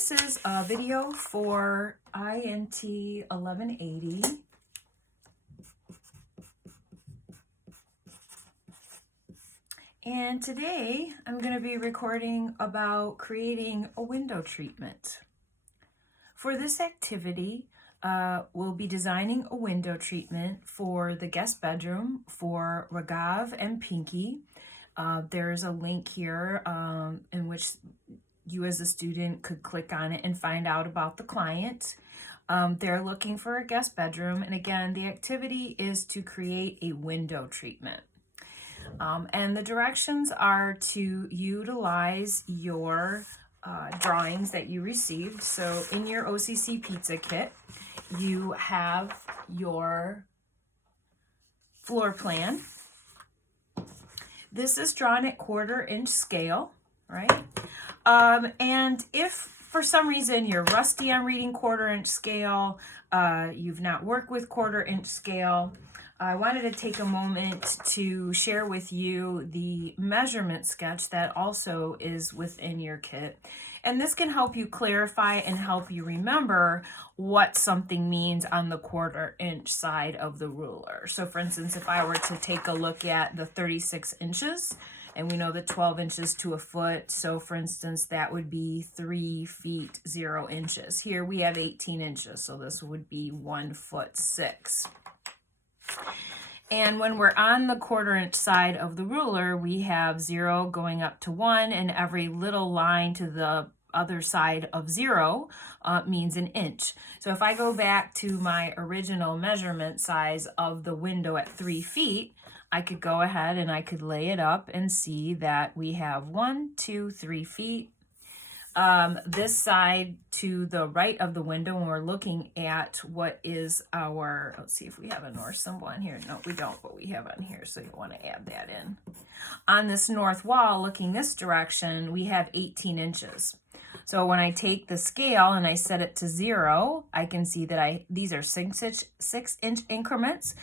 This is a video for INT1180. And today I'm going to be recording about creating a window treatment. For this activity, we'll be designing a window treatment for the guest bedroom for Ragav and Pinky. There's a link here in which you as a student could click on it and find out about the client. They're looking for a guest bedroom, and again, the activity is to create a window treatment. And the directions are to utilize your drawings that you received. So in your OCC pizza kit, you have your floor plan. This is drawn at 1/4 inch scale, right? And if for some reason you're rusty on reading 1/4 inch scale, you've not worked with 1/4 inch scale, I wanted to take a moment to share with you the measurement sketch that also is within your kit. And this can help you clarify and help you remember what something means on the 1/4 inch side of the ruler. So for instance, if I were to take a look at the 36 inches, and we know that 12 inches to a foot, so for instance, that would be 3 feet 0 inches. Here we have 18 inches, so this would be 1 foot 6. And when we're on the 1/4 inch side of the ruler, we have 0 going up to 1, and every little line to the other side of 0 means an inch. So if I go back to my original measurement size of the window at 3 feet, I could go ahead and I could lay it up and see that we have 1, 2, 3 feet. This side to the right of the window, when we're looking at what is our, let's see if we have a north symbol on here. No, we don't, but we have on here, so you want to add that in. On this north wall, looking this direction, we have 18 inches. So when I take the scale and I set it to 0, I can see that these are 6-inch increments.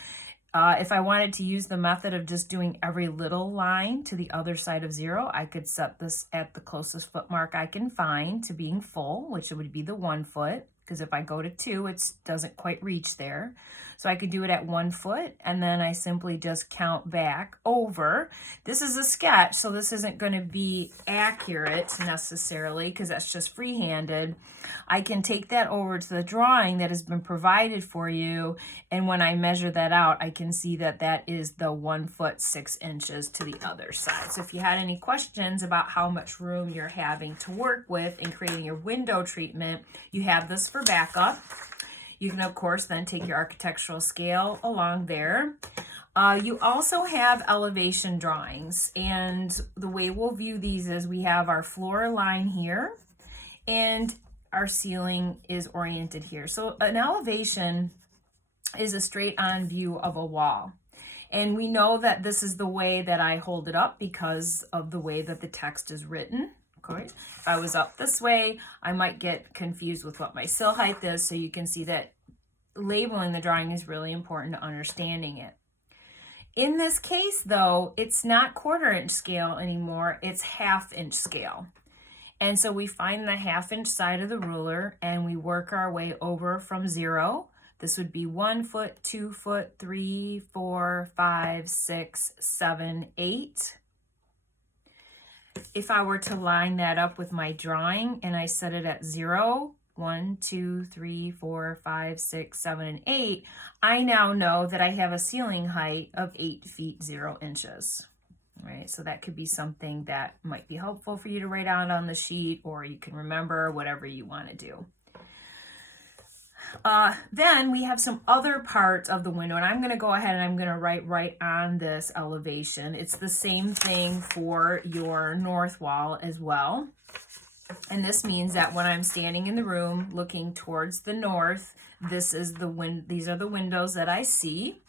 If I wanted to use the method of just doing every little line to the other side of 0, I could set this at the closest foot mark I can find to being full, which would be the 1 foot, because if I go to 2, it doesn't quite reach there. So I could do it at 1 foot, and then I simply just count back over. This is a sketch, so this isn't going to be accurate necessarily, because that's just freehanded. I can take that over to the drawing that has been provided for you, and when I measure that out, I can see that that is the 1 foot 6 inches to the other side. So if you had any questions about how much room you're having to work with in creating your window treatment, you have this for backup. You can, of course, then take your architectural scale along there. You also have elevation drawings, and the way we'll view these is we have our floor line here, and our ceiling is oriented here. So an elevation is a straight-on view of a wall. And we know that this is the way that I hold it up because of the way that the text is written. Okay. If I was up this way, I might get confused with what my sill height is, so you can see that labeling the drawing is really important to understanding it. In this case, though, it's not 1/4 inch scale anymore, it's 1/2 inch scale. And so we find the 1/2 inch side of the ruler and we work our way over from 0. This would be 1 foot, 2 foot, 3, 4, 5, 6, 7, 8. If I were to line that up with my drawing and I set it at 0, 1, 2, 3, 4, 5, 6, 7, and 8, I now know that I have a ceiling height of 8 feet 0 inches. Right, so that could be something that might be helpful for you to write out on the sheet, or you can remember, whatever you want to do. Then we have some other parts of the window, and I'm going to go ahead and I'm going to write right on this elevation. It's the same thing for your north wall as well. And this means that when I'm standing in the room looking towards the north, these are the windows that I see.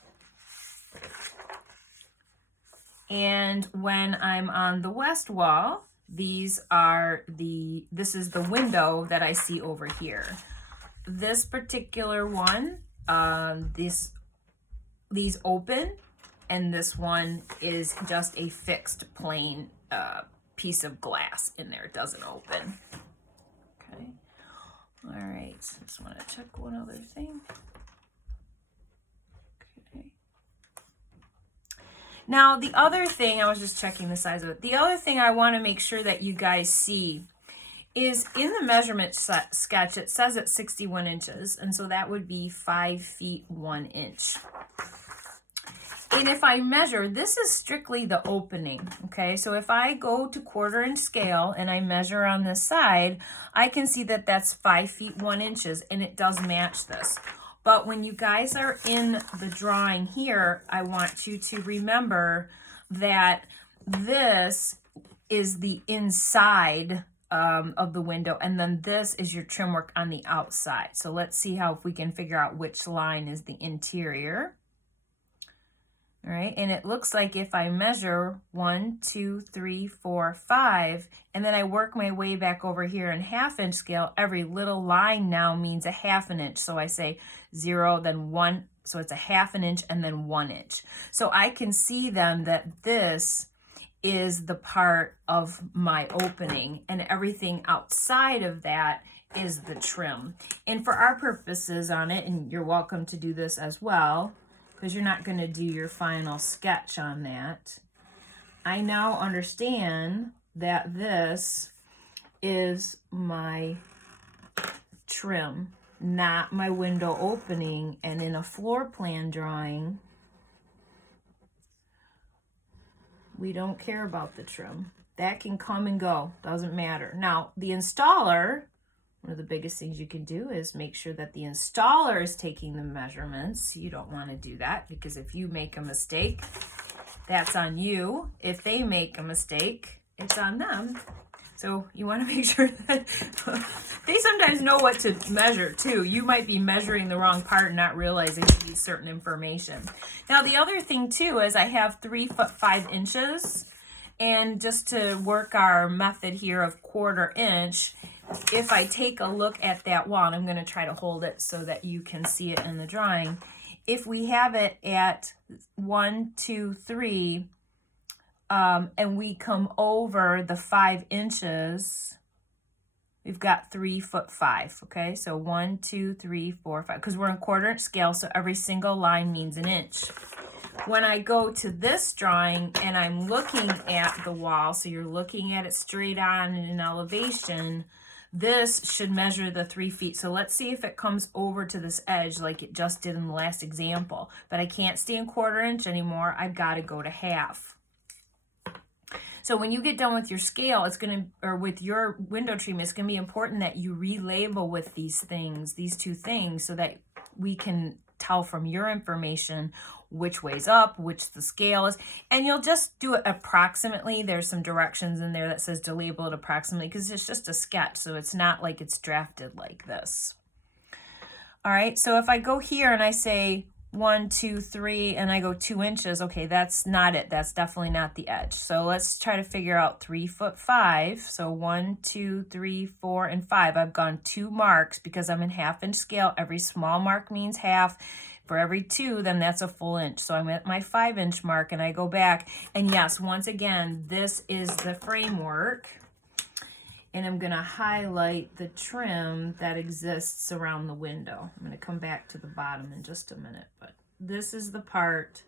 And when I'm on the west wall, this is the window that I see over here. This particular one, these open, and this one is just a fixed plain piece of glass in there. It doesn't open. Okay. All right, just want to check one other thing. Okay. Now, the other thing, I was just checking the size of it. The other thing I want to make sure that you guys see is in the measurement sketch, it says it's 61 inches, and so that would be 5 feet 1 inch. And if I measure, this is strictly the opening, okay? So if I go to 1/4 inch scale and I measure on this side, I can see that that's 5 feet 1 inches, and it does match this. But when you guys are in the drawing here, I want you to remember that this is the inside of the window, and then this is your trim work on the outside. So let's see how if we can figure out which line is the interior. All right, and it looks like if I measure 1, 2, 3, 4, 5, and then I work my way back over here in 1/2 inch scale, every little line now means a 1/2 inch. So I say 0, then 1, so it's a 1/2 inch and then 1 inch. So I can see then that this is the part of my opening, and everything outside of that is the trim. And for our purposes on it, and you're welcome to do this as well, because you're not going to do your final sketch on that, I now understand that this is my trim, not my window opening. And in a floor plan drawing, we don't care about the trim. That can come and go, doesn't matter. Now, the installer, one of the biggest things you can do is make sure that the installer is taking the measurements. You don't want to do that, because if you make a mistake, that's on you. If they make a mistake, it's on them. So you want to make sure that they sometimes know what to measure too. You might be measuring the wrong part and not realizing you need certain information. Now, the other thing too is I have 3 foot 5 inches, and just to work our method here of 1/4 inch, if I take a look at that wall, and I'm going to try to hold it so that you can see it in the drawing. If we have it at 1, 2, 3, and we come over the 5 inches, we've got 3 foot 5, okay? So 1, 2, 3, 4, 5, because we're in 1/4 inch scale, so every single line means an inch. When I go to this drawing and I'm looking at the wall, so you're looking at it straight on in an elevation, this should measure the 3 feet. So let's see if it comes over to this edge like it just did in the last example. But I can't stay in 1/4 inch anymore. I've got to go to 1/2. So when you get done with your scale, it's going to, or with your window treatment, it's going to be important that you relabel with these things, these two things, so that we can tell from your information which way's up, which the scale is, and you'll just do it approximately. There's some directions in there that says to label it approximately, because it's just a sketch, so it's not like it's drafted like this. All right, so if I go here and I say 1, 2, 3, and I go 2 inches, okay, that's not it. That's definitely not the edge. So let's try to figure out 3 foot 5. So 1, 2, 3, 4, and 5. I've gone 2 marks because I'm in 1/2 inch scale. Every small mark means 1/2. For every 2, then that's a full inch. So I'm at my 5 inch mark, and I go back. And yes, once again, this is the framework. And I'm going to highlight the trim that exists around the window. I'm going to come back to the bottom in just a minute, but this is the part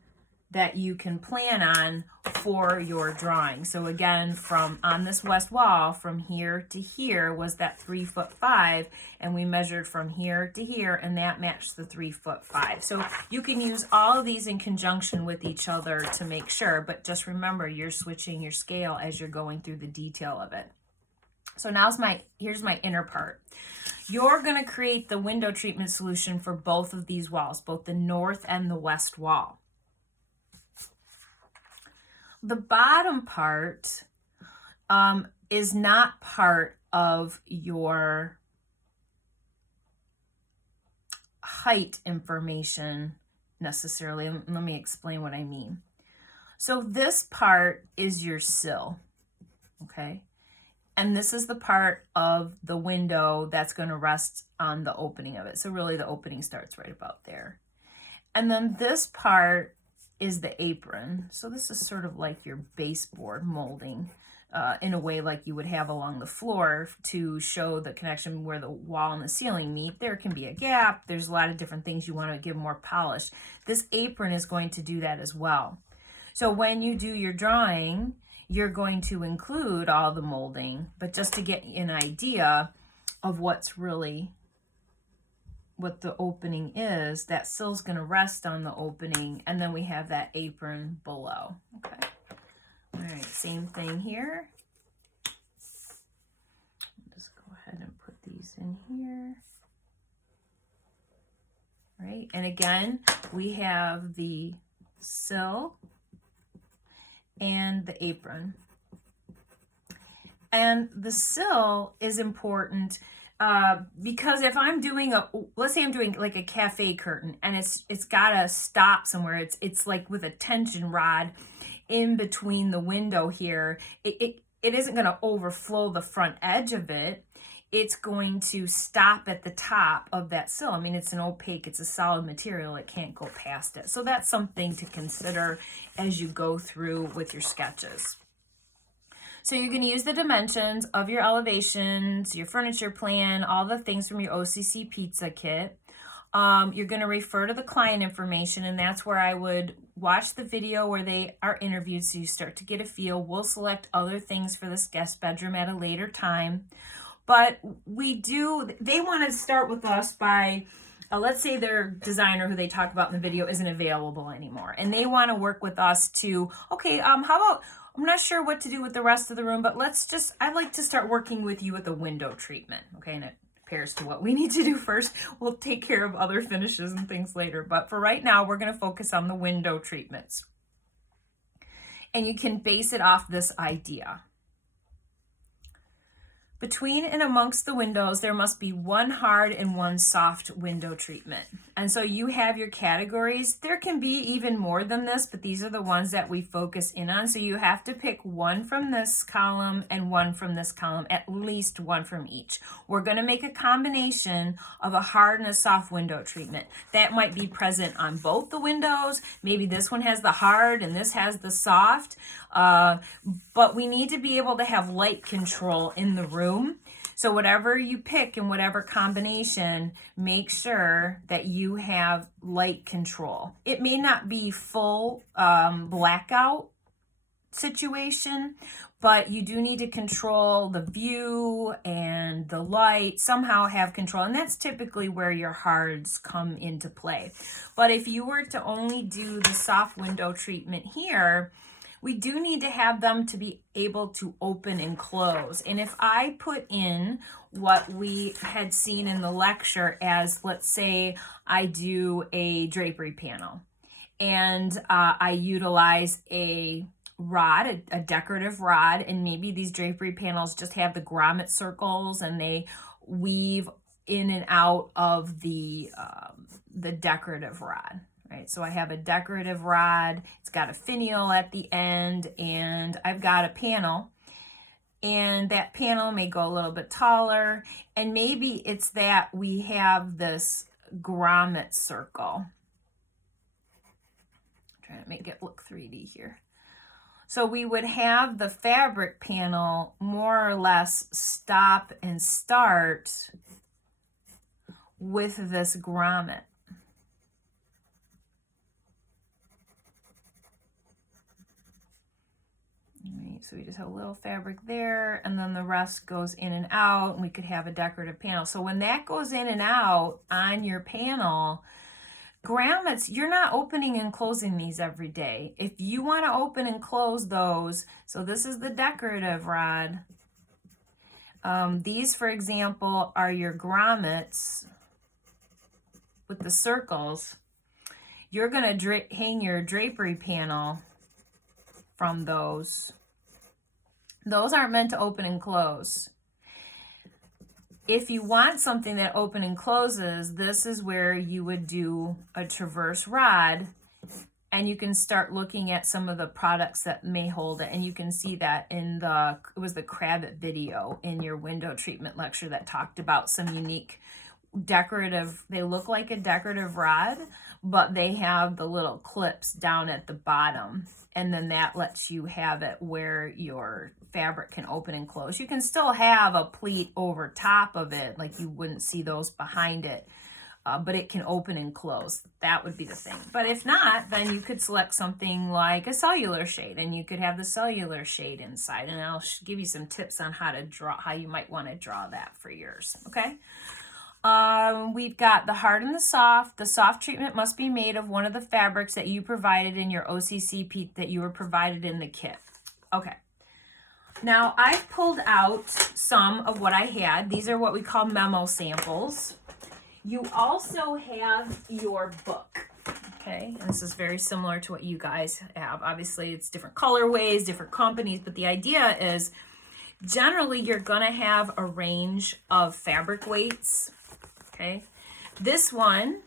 that you can plan on for your drawing. So again, from on this west wall, from here to here was that 3 foot 5, and we measured from here to here, and that matched the 3 foot 5. So you can use all of these in conjunction with each other to make sure, but just remember you're switching your scale as you're going through the detail of it. So now here's my inner part. You're going to create the window treatment solution for both of these walls, both the north and the west wall. The bottom part is not part of your height information necessarily. Let me explain what I mean. So this part is your sill, okay? And this is the part of the window that's going to rest on the opening of it. So really the opening starts right about there. And then this part is the apron. So this is sort of like your baseboard molding. in a way like you would have along the floor to show the connection where the wall and the ceiling meet. There can be a gap. There's a lot of different things you want to give more polish. This apron is going to do that as well. So when you do your drawing, you're going to include all the molding, but just to get an idea of what's really, what the opening is, that sill's going to rest on the opening, and then we have that apron below. Okay. All right, same thing here. Just go ahead and put these in here. Right, and again, we have the sill and the apron. And the sill is important because if I'm doing let's say I'm doing like a cafe curtain, and it's gotta stop somewhere. It's like with a tension rod in between the window here. It isn't gonna overflow the front edge of it. It's going to stop at the top of that sill. I mean, it's an opaque, it's a solid material. It can't go past it. So that's something to consider as you go through with your sketches. So you're going to use the dimensions of your elevations, your furniture plan, all the things from your OCC pizza kit. You're going to refer to the client information, and that's where I would watch the video where they are interviewed so you start to get a feel. We'll select other things for this guest bedroom at a later time. But they want to start with us by, let's say their designer who they talk about in the video isn't available anymore. And they want to work with us to, okay, how about, I'm not sure what to do with the rest of the room, but I'd like to start working with you with a window treatment. Okay, and it pairs to what we need to do first. We'll take care of other finishes and things later. But for right now, we're going to focus on the window treatments. And you can base it off this idea. Between and amongst the windows, there must be one hard and one soft window treatment. And so you have your categories. There can be even more than this, but these are the ones that we focus in on. So you have to pick one from this column and one from this column, at least one from each. We're going to make a combination of a hard and a soft window treatment. That might be present on both the windows. Maybe this one has the hard and this has the soft. But we need to be able to have light control in the room. So whatever you pick in whatever combination, make sure that you have light control. It may not be full blackout situation, but you do need to control the view and the light, somehow have control. And that's typically where your hards come into play. But if you were to only do the soft window treatment here, we do need to have them to be able to open and close. And if I put in what we had seen in the lecture as, let's say I do a drapery panel and I utilize a rod, a decorative rod, and maybe these drapery panels just have the grommet circles and they weave in and out of the decorative rod. Right, so I have a decorative rod, it's got a finial at the end, and I've got a panel, and that panel may go a little bit taller, and maybe it's that we have this grommet circle. I'm trying to make it look 3D here. So we would have the fabric panel more or less stop and start with this grommet. So we just have a little fabric there, and then the rest goes in and out, and we could have a decorative panel. So when that goes in and out on your panel, grommets, you're not opening and closing these every day. If you want to open and close those, so this is the decorative rod. These, for example, are your grommets with the circles. You're going to hang your drapery panel from those. Those aren't meant to open and close. If you want something that open and closes, this is where you would do a traverse rod, and you can start looking at some of the products that may hold it. And you can see that in it was the Crabbit video in your window treatment lecture that talked about some unique decorative, they look like a decorative rod, but they have the little clips down at the bottom. And then that lets you have it where your fabric can open and close. You can still have a pleat over top of it, like you wouldn't see those behind it. But it can open and close. That would be the thing. But if not, then you could select something like a cellular shade, and you could have the cellular shade inside. And I'll give you some tips on how to draw, how you might want to draw that for yours. Okay. We've got the hard and the soft. The soft treatment must be made of one of the fabrics that you provided in your OCC that you were provided in the kit. Okay. Now I've pulled out some of what I had. These are what we call memo samples. You also have your book, okay? And this is very similar to what you guys have. Obviously, it's different colorways, different companies, but the idea is generally you're gonna have a range of fabric weights, okay? This one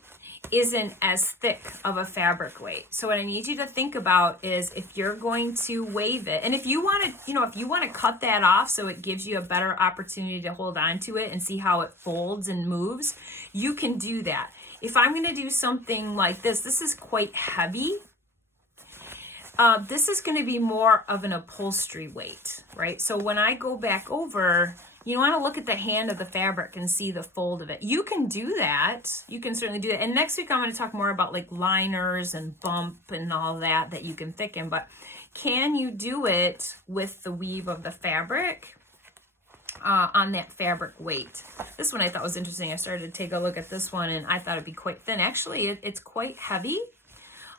isn't as thick of a fabric weight. So what I need you to think about is if you're going to wave it, and if you want to, if you want to cut that off so it gives you a better opportunity to hold on to it and see how it folds and moves, you can do that. If I'm going to do something like this is quite heavy. This is going to be more of an upholstery weight, right? So when I go back over, you want to look at the hand of the fabric and see the fold of it. You can do that. You can certainly do that. And next week I'm going to talk more about like liners and bump and all that you can thicken. But can you do it with the weave of the fabric on that fabric weight? This one I thought was interesting. I started to take a look at this one and I thought it'd be quite thin. Actually, it's quite heavy,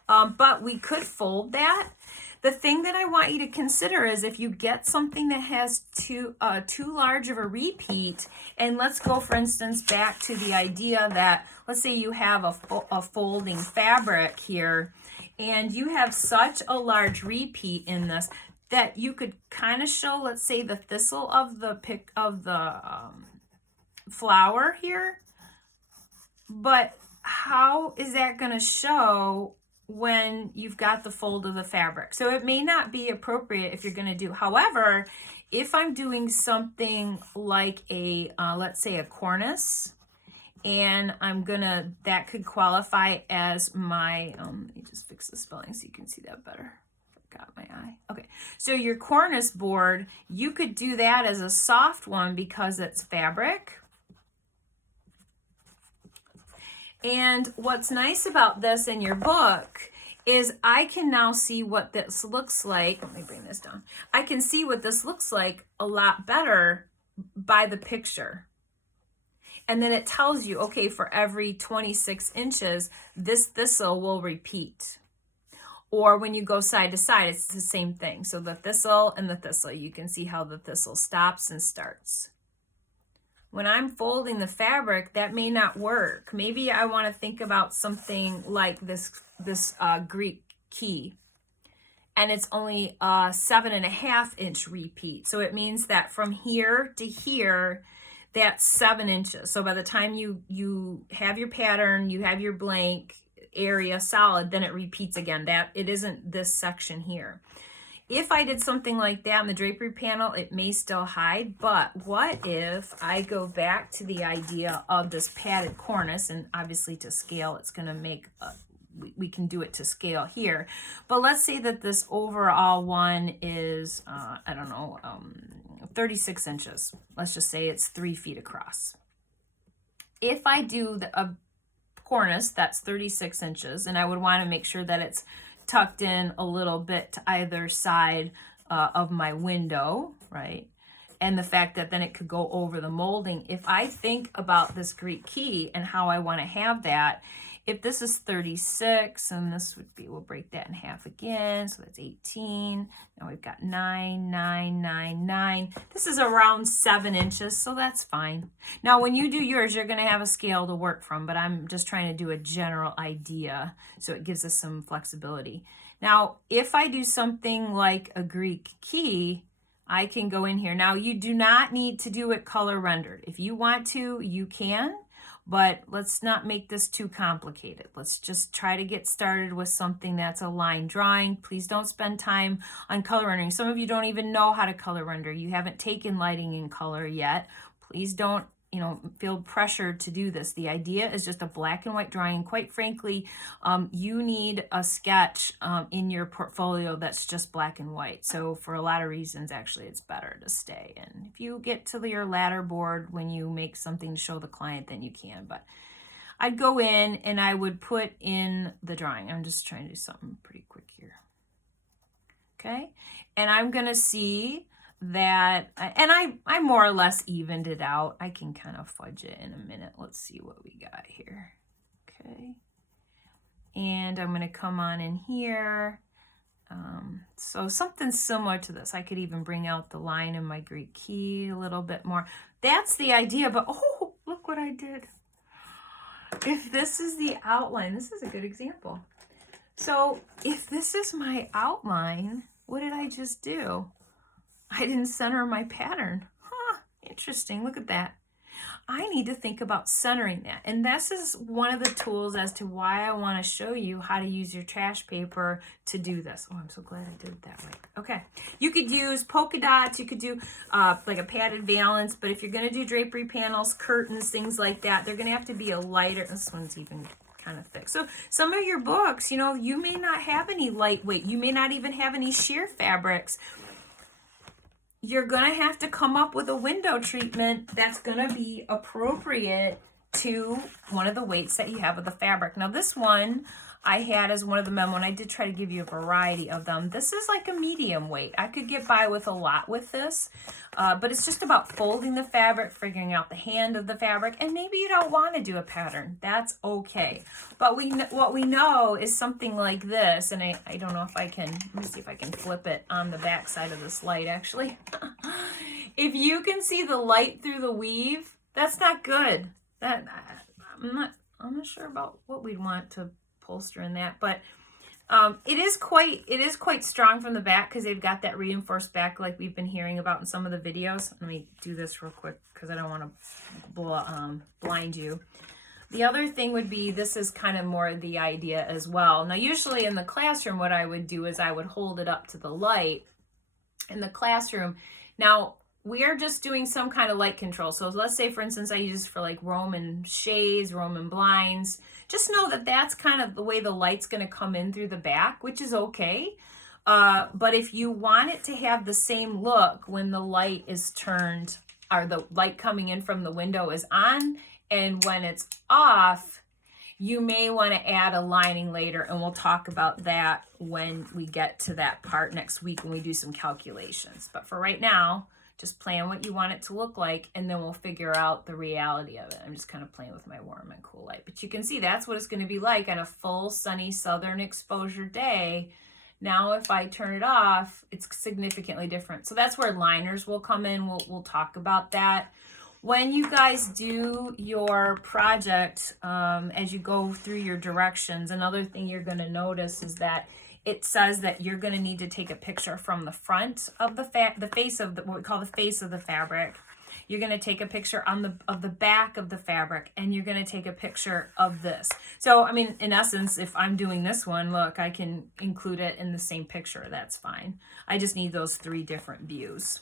but we could fold that. The thing that I want you to consider is if you get something that has too large of a repeat, and let's go, for instance, back to the idea that, let's say you have a folding fabric here, and you have such a large repeat in this that you could kind of show, let's say, the thistle of the flower here, but how is that going to show when you've got the fold of the fabric? So it may not be appropriate if you're going to do. However, if I'm doing something like a, let's say a cornice, and that could qualify as my, let me just fix the spelling so you can see that better. Got my eye. Okay. So your cornice board, you could do that as a soft one because it's fabric. And what's nice about this in your book is I can now see what this looks like. Let me bring this down. I can see what this looks like a lot better by the picture. And then it tells you, okay, for every 26 inches, this thistle will repeat. Or when you go side to side, it's the same thing. So the thistle and the thistle, you can see how the thistle stops and starts. When I'm folding the fabric, that may not work. Maybe I want to think about something like this Greek key, and it's only a 7.5 inch repeat. So it means that from here to here, that's 7 inches. So by the time you have your pattern, you have your blank area solid, then it repeats again. That it isn't this section here. If I did something like that in the drapery panel, it may still hide, but what if I go back to the idea of this padded cornice, and obviously to scale, it's going to make, we can do it to scale here, but let's say that this overall one is, 36 inches. Let's just say it's 3 feet across. If I do a cornice that's 36 inches, and I would want to make sure that it's tucked in a little bit to either side of my window, right? And the fact that then it could go over the molding. If I think about this Greek key and how I want to have that, if this is 36, and this would be, we'll break that in half again, so that's 18. Now we've got 9, 9, 9, 9. This is around 7 inches, so that's fine. Now when you do yours, you're going to have a scale to work from, but I'm just trying to do a general idea, so it gives us some flexibility. Now, if I do something like a Greek key, I can go in here. Now, you do not need to do it color rendered. If you want to, you can. But let's not make this too complicated. Let's just try to get started with something that's a line drawing. Please don't spend time on color rendering. Some of you don't even know how to color render. You haven't taken lighting in color yet. Please don't, feel pressured to do this. The idea is just a black and white drawing. Quite frankly, you need a sketch in your portfolio that's just black and white. So for a lot of reasons, actually, it's better to stay. And if you get to your ladder board when you make something to show the client, then you can. But I'd go in and I would put in the drawing. I'm just trying to do something pretty quick here. Okay, and I'm going to see that, and I more or less evened it out. I can kind of fudge it in a minute. Let's see what we got here. Okay, and I'm going to come on in here. So something similar to this. I could even bring out the line in my Greek key a little bit more. That's the idea, but oh, look what I did. If this is the outline, this is a good example. So if this is my outline, what did I just do? I didn't center my pattern. Huh, interesting. Look at that. I need to think about centering that. And this is one of the tools as to why I want to show you how to use your trash paper to do this. Oh, I'm so glad I did it that way. Okay. You could use polka dots. You could do like a padded valance. But if you're going to do drapery panels, curtains, things like that, they're going to have to be a lighter. This one's even kind of thick. So some of your books, you may not have any lightweight. You may not even have any sheer fabrics. You're going to have to come up with a window treatment that's going to be appropriate to one of the weights that you have of the fabric. Now this one I had as one of the memo, and I did try to give you a variety of them. This is like a medium weight. I could get by with a lot with this, but it's just about folding the fabric, figuring out the hand of the fabric, and maybe you don't want to do a pattern. That's okay. But what we know is something like this, and I don't know if I can, let me see if I can flip it on the back side of this light, actually. If you can see the light through the weave, that's not good. I'm not sure about what we'd want to upholster in that, but it is quite strong from the back because they've got that reinforced back like we've been hearing about in some of the videos. Let me do this real quick because I don't want to blind you. The other thing would be, this is kind of more the idea as well. Now usually in the classroom what I would do is I would hold it up to the light in the classroom. Now we are just doing some kind of light control. So let's say, for instance, I use for like Roman shades, Roman blinds. Just know that that's kind of the way the light's going to come in through the back, which is okay. But if you want it to have the same look when the light is turned, or the light coming in from the window is on, and when it's off, you may want to add a lining later, and we'll talk about that when we get to that part next week when we do some calculations. But for right now, just plan what you want it to look like, and then we'll figure out the reality of it. I'm just kind of playing with my warm and cool light. But you can see that's what it's going to be like on a full sunny southern exposure day. Now if I turn it off, it's significantly different. So that's where liners will come in. We'll talk about that. When you guys do your project, as you go through your directions, another thing you're going to notice is that it says that you're going to need to take a picture from the front of the face of what we call the face of the fabric. You're going to take a picture of the back of the fabric, and you're going to take a picture of this. So, I mean, in essence, if I'm doing this one, look, I can include it in the same picture. That's fine. I just need those 3 different views.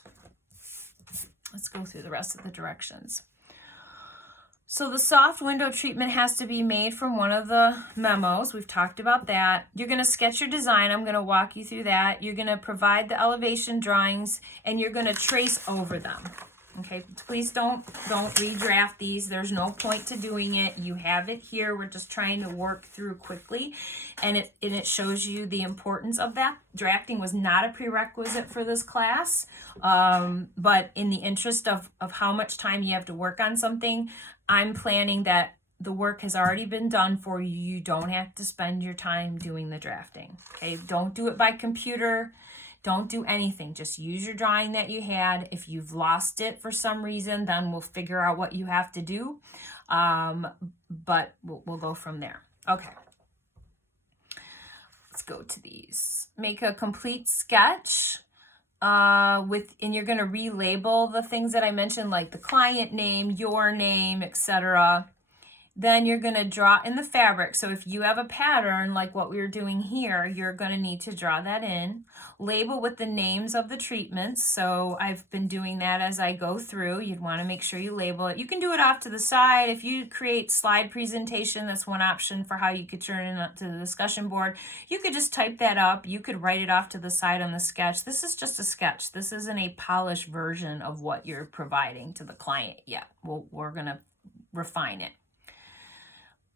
Let's go through the rest of the directions. So the soft window treatment has to be made from one of the memos. We've talked about that. You're going to sketch your design. I'm going to walk you through that. You're going to provide the elevation drawings, and you're going to trace over them. Okay, please don't redraft these. There's no point to doing it. You have it here. We're just trying to work through quickly, and it shows you the importance of that. Drafting was not a prerequisite for this class, but in the interest of how much time you have to work on something, I'm planning that the work has already been done for you. You don't have to spend your time doing the drafting. Okay, don't do it by computer. Don't do anything. Just use your drawing that you had. If you've lost it for some reason, then we'll figure out what you have to do. But we'll go from there. Okay. Let's go to these. Make a complete sketch and you're going to relabel the things that I mentioned, like the client name, your name, etc. then you're going to draw in the fabric. So if you have a pattern like what we were doing here, you're going to need to draw that in. Label with the names of the treatments. So I've been doing that as I go through. You'd want to make sure you label it. You can do it off to the side. If you create slide presentation, that's one option for how you could turn it up to the discussion board. You could just type that up. You could write it off to the side on the sketch. This is just a sketch. This isn't a polished version of what you're providing to the client yet. We're going to refine it.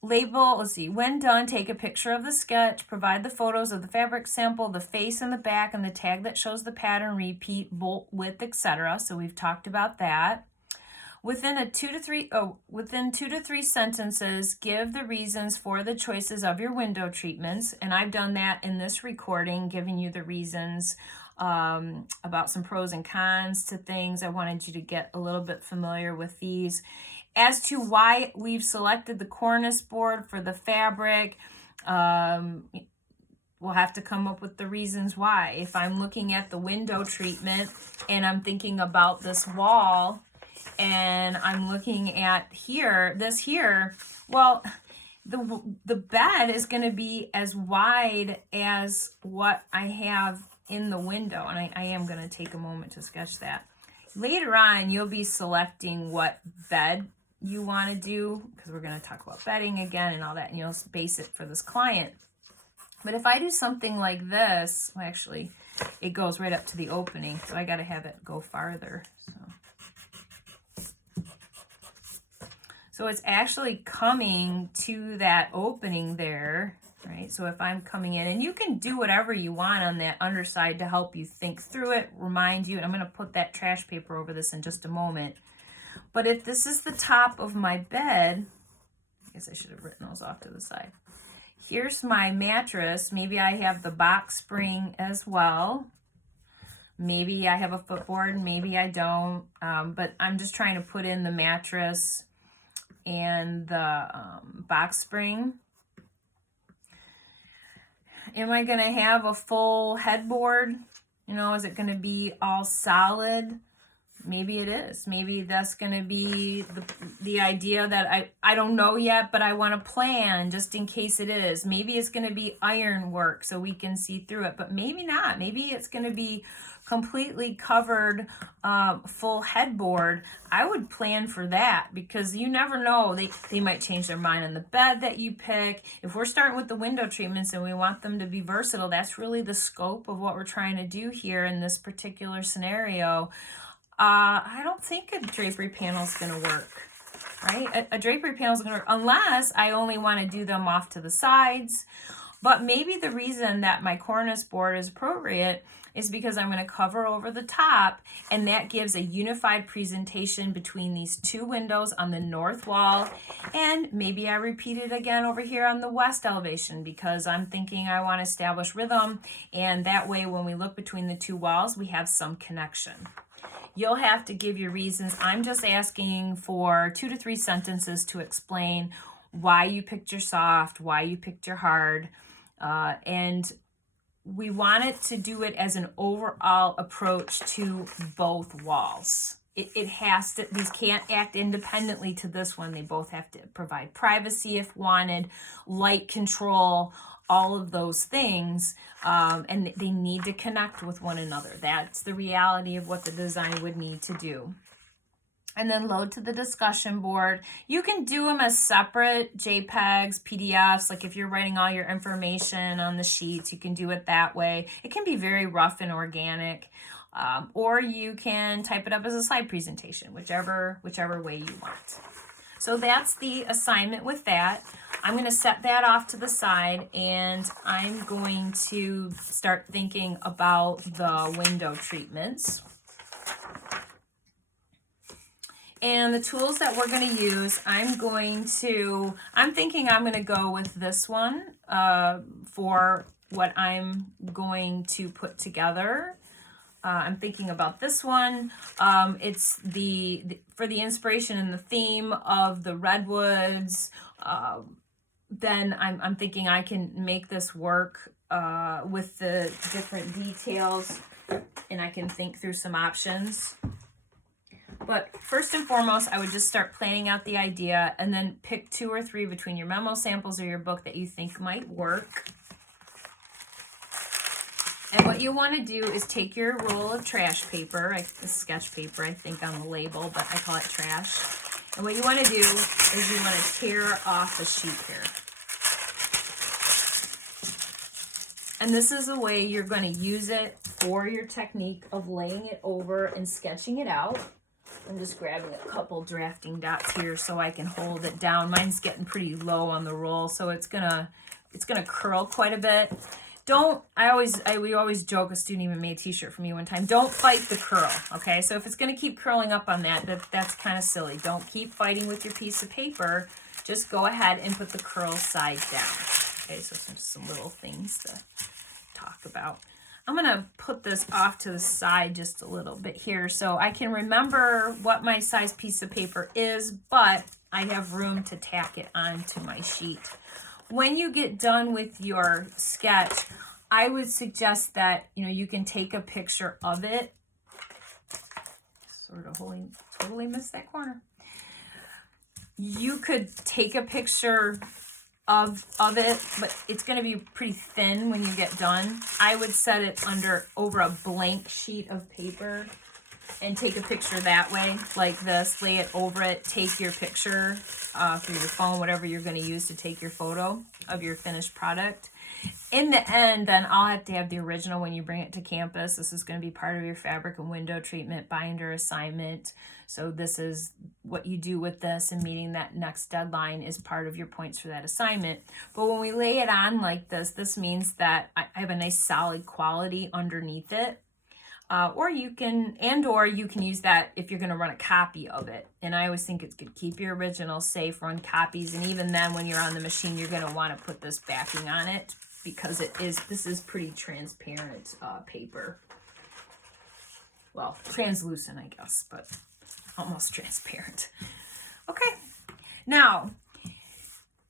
Label, let's see, when done, take a picture of the sketch, provide the photos of the fabric sample, the face and the back, and the tag that shows the pattern, repeat, bolt, width, etc. So we've talked about that. Within 2 to 3 sentences, give the reasons for the choices of your window treatments. And I've done that in this recording, giving you the reasons about some pros and cons to things. I wanted you to get a little bit familiar with these. As to why we've selected the cornice board for the fabric, we'll have to come up with the reasons why. If I'm looking at the window treatment and I'm thinking about this wall and I'm looking at this here, well, the bed is going to be as wide as what I have in the window. And I am going to take a moment to sketch that. Later on, you'll be selecting what bed you want to do, because we're going to talk about bedding again and all that, and you'll base it for this client. But if I do something like this, well, actually, it goes right up to the opening, so I got to have it go farther. So it's actually coming to that opening there, right? So if I'm coming in, and you can do whatever you want on that underside to help you think through it, remind you, and I'm going to put that trash paper over this in just a moment. But if this is the top of my bed, I guess I should have written those off to the side. Here's my mattress. Maybe I have the box spring as well. Maybe I have a footboard, maybe I don't. But I'm just trying to put in the mattress and the box spring. Am I going to have a full headboard? You know, is it going to be all solid? Maybe it is. Maybe that's going to be the idea that I don't know yet, but I want to plan just in case it is. Maybe it's going to be iron work so we can see through it, but maybe not. Maybe it's going to be completely covered, full headboard. I would plan for that, because you never know. They might change their mind on the bed that you pick. If we're starting with the window treatments and we want them to be versatile, that's really the scope of what we're trying to do here in this particular scenario. I don't think a drapery panel is going to work, right? A drapery panel is going to work unless I only want to do them off to the sides. But maybe the reason that my cornice board is appropriate is because I'm going to cover over the top, and that gives a unified presentation between these two windows on the north wall. And maybe I repeat it again over here on the west elevation, because I'm thinking I want to establish rhythm, and that way when we look between the two walls, we have some connection. You'll have to give your reasons. I'm just asking for 2 to 3 sentences to explain why you picked your soft, why you picked your hard, and we wanted to do it as an overall approach to both walls. It has to, these can't act independently to this one. They both have to provide privacy if wanted, light control, all of those things, and they need to connect with one another. That's the reality of what the design would need to do. And then load to the discussion board. You can do them as separate JPEGs, PDFs, like if you're writing all your information on the sheets, you can do it that way. It can be very rough and organic, or you can type it up as a slide presentation, whichever way you want. So that's the assignment with that. I'm going to set that off to the side, and I'm going to start thinking about the window treatments. And the tools that we're going to use, I'm thinking I'm going to go with this one for what I'm going to put together. I'm thinking about this one. It's for the inspiration and the theme of the redwoods. Then I'm thinking I can make this work with the different details, and I can think through some options. But first and foremost, I would just start planning out the idea and then pick 2 or 3 between your memo samples or your book that you think might work. And what you want to do is take your roll of trash paper, sketch paper, I think on the label, but I call it trash. And what you want to do is you want to tear off the sheet here. And this is the way you're going to use it for your technique of laying it over and sketching it out. I'm just grabbing a couple drafting dots here so I can hold it down. Mine's getting pretty low on the roll, so it's gonna curl quite a bit. We always joke, a student even made a t-shirt for me one time, don't fight the curl, okay? So if it's gonna keep curling up on that's kind of silly. Don't keep fighting with your piece of paper. Just go ahead and put the curl side down. Okay, so some little things to talk about. I'm gonna put this off to the side just a little bit here so I can remember what my size piece of paper is, but I have room to tack it onto my sheet. When you get done with your sketch, I would suggest that you can take a picture of it. Totally missed that corner. You could take a picture of it, but it's going to be pretty thin when you get done. I would set it over a blank sheet of paper and take a picture that way, like this. Lay it over it, take your picture through your phone, whatever you're going to use to take your photo of your finished product. In the end, then I'll have to have the original when you bring it to campus. This is going to be part of your fabric and window treatment binder assignment. So this is what you do with this, and meeting that next deadline is part of your points for that assignment. But when we lay it on like this means that I have a nice solid quality underneath it. Or you can use that if you're going to run a copy of it. And I always think it's good. Keep your original safe, run copies. And even then, when you're on the machine, you're going to want to put this backing on it because this is pretty transparent paper. Well, translucent, I guess, but almost transparent. Okay. Now,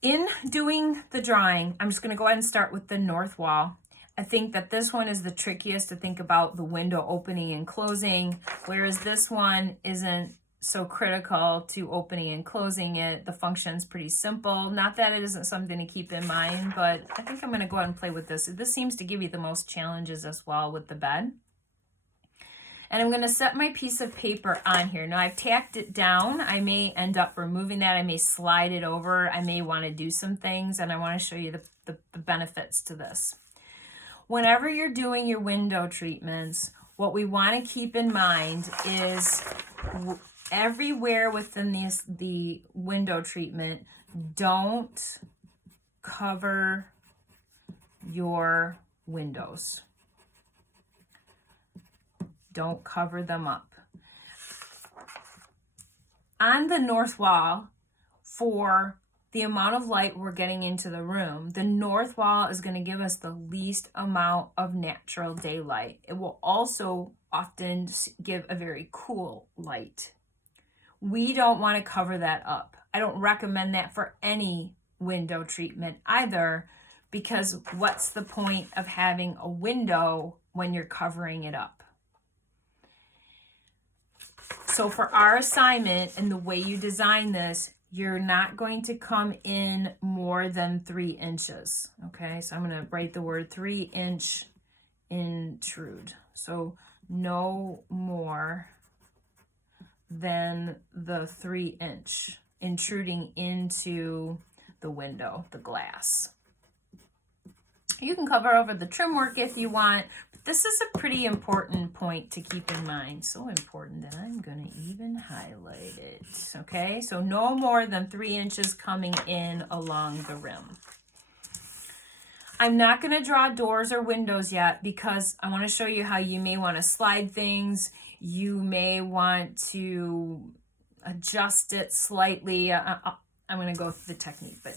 in doing the drawing, I'm just going to go ahead and start with the north wall. I think that this one is the trickiest to think about the window opening and closing, whereas this one isn't so critical to opening and closing it. The function's pretty simple. Not that it isn't something to keep in mind, but I think I'm going to go ahead and play with this. This seems to give you the most challenges as well with the bed. And I'm going to set my piece of paper on here. Now I've tacked it down. I may end up removing that. I may slide it over. I may want to do some things, and I want to show you the benefits to this. Whenever you're doing your window treatments, what we want to keep in mind is everywhere within the window treatment, don't cover your windows. Don't cover them up. On the north wall, for the amount of light we're getting into the room, the north wall is going to give us the least amount of natural daylight. It will also often give a very cool light. We don't want to cover that up. I don't recommend that for any window treatment either, because what's the point of having a window when you're covering it up? So for our assignment and the way you design this, you're not going to come in more than 3 inches. Okay, so I'm going to write the word 3-inch intrude. So no more than the 3-inch intruding into the window, the glass. You can cover over the trim work if you want, but this is a pretty important point to keep in mind. So important that I'm going to even highlight it. Okay, so no more than 3 inches coming in along the rim. I'm not going to draw doors or windows yet because I want to show you how you may want to slide things. You may want to adjust it slightly. I'm going to go through the technique, but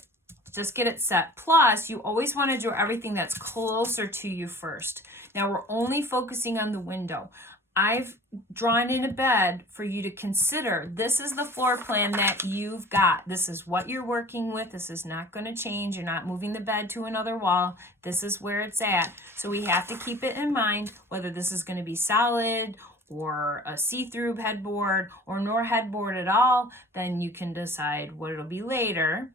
just get it set. Plus, you always want to do everything that's closer to you first. Now, we're only focusing on the window. I've drawn in a bed for you to consider. This is the floor plan that you've got. This is what you're working with. This is not going to change. You're not moving the bed to another wall. This is where it's at. So we have to keep it in mind whether this is going to be solid or a see-through headboard or no headboard at all, then you can decide what it'll be later,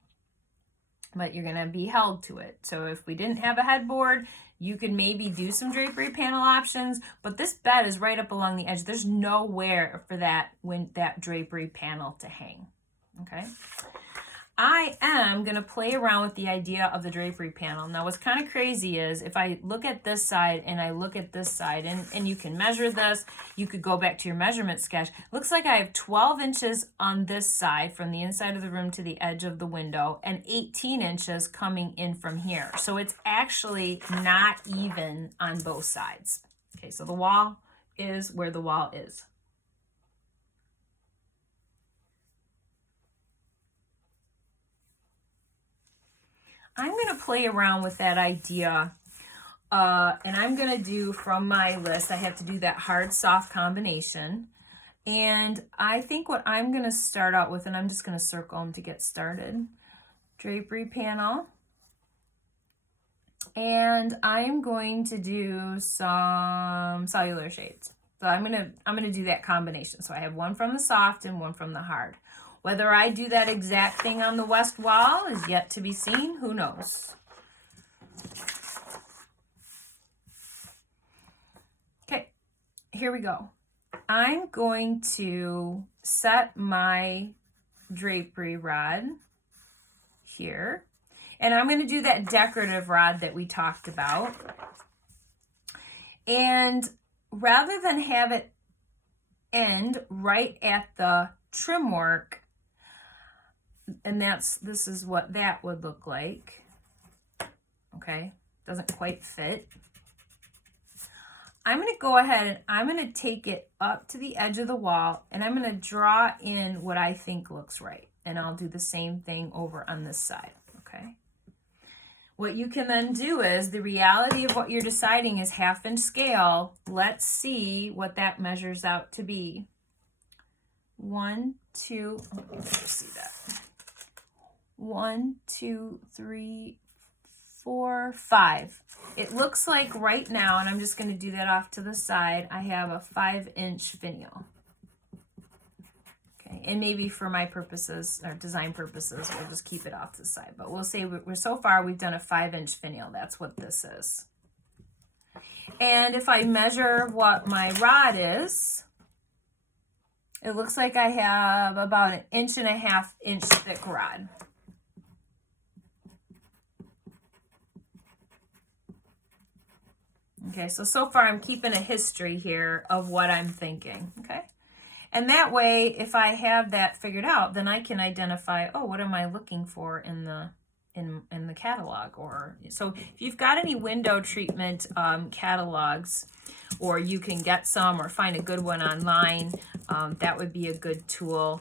but you're going to be held to it. So if we didn't have a headboard, you could maybe do some drapery panel options, but this bed is right up along the edge. There's nowhere for that drapery panel to hang, okay? I am going to play around with the idea of the drapery panel. Now, what's kind of crazy is if I look at this side and I look at this side, and you can measure this, you could go back to your measurement sketch. Looks like I have 12 inches on this side from the inside of the room to the edge of the window and 18 inches coming in from here. So it's actually not even on both sides. Okay, so the wall is where the wall is. I'm going to play around with that idea, and I'm going to do from my list, I have to do that hard-soft combination, and I think what I'm going to start out with, and I'm just going to circle them to get started, drapery panel, and I'm going to do some cellular shades. So I'm going to do that combination. So I have one from the soft and one from the hard. Whether I do that exact thing on the west wall is yet to be seen. Who knows? Okay, here we go. I'm going to set my drapery rod here. And I'm going to do that decorative rod that we talked about. And rather than have it end right at the trim work, and this is what that would look like. Okay, doesn't quite fit. I'm going to go ahead and I'm going to take it up to the edge of the wall, and I'm going to draw in what I think looks right. And I'll do the same thing over on this side, okay? What you can then do is, the reality of what you're deciding is 1/2 inch scale. Let's see what that measures out to be. 1, 2, let me see that. 1, 2, 3, 4, 5. It looks like right now, and I'm just going to do that off to the side, I have a 5-inch finial. Okay, and maybe for my purposes or design purposes, we'll just keep it off to the side. But we'll say so far we've done a 5-inch finial. That's what this is. And if I measure what my rod is, it looks like I have about 1.5 inch thick rod. Okay, so far I'm keeping a history here of what I'm thinking, okay? And that way, if I have that figured out, then I can identify, oh, what am I looking for in the catalog? Or so if you've got any window treatment catalogs, or you can get some or find a good one online, that would be a good tool.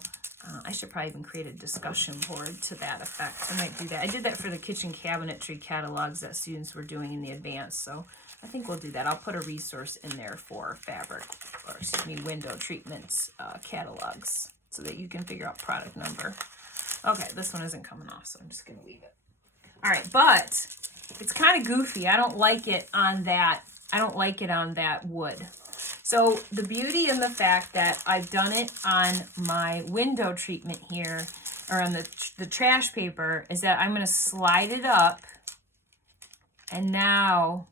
I should probably even create a discussion board to that effect. I might do that. I did that for the kitchen cabinetry catalogs that students were doing in the advanced, so I think we'll do that. I'll put a resource in there for fabric, or excuse me, window treatments catalogs, so that you can figure out product number. Okay, this one isn't coming off, so I'm just going to leave it. All right, but it's kind of goofy. I don't like it on that. I don't like it on that wood. So the beauty in the fact that I've done it on my window treatment here, or on the trash paper, is that I'm going to slide it up, and now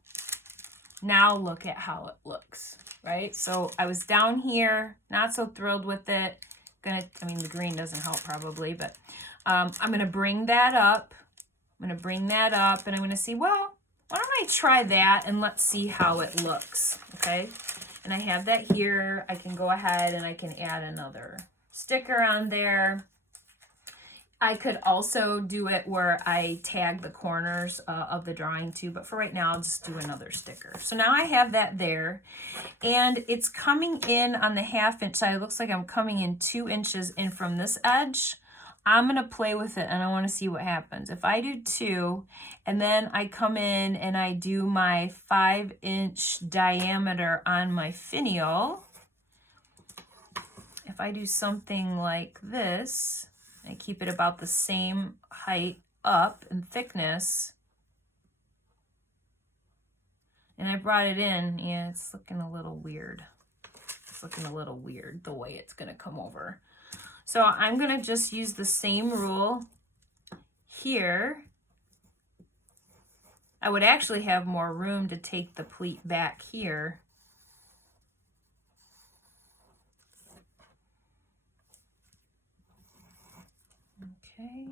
look at how it looks, right? So I was down here, not so thrilled with it. I mean, the green doesn't help probably, but I'm going to bring that up. I'm going to bring that up, and I'm going to see, well, why don't I try that, and let's see how it looks, okay? And I have that here. I can go ahead and I can add another sticker on there. I could also do it where I tag the corners of the drawing too, but for right now, I'll just do another sticker. So now I have that there, and it's coming in on the 1/2 inch side. It looks like I'm coming in 2 inches in from this edge. I'm going to play with it, and I want to see what happens. If I do 2, and then I come in and I do my 5-inch diameter on my finial, if I do something like this, I keep it about the same height up in thickness, and I brought it in, yeah, it's looking a little weird. It's looking a little weird the way it's gonna come over. So I'm gonna just use the same rule here. I would actually have more room to take the pleat back here. Okay,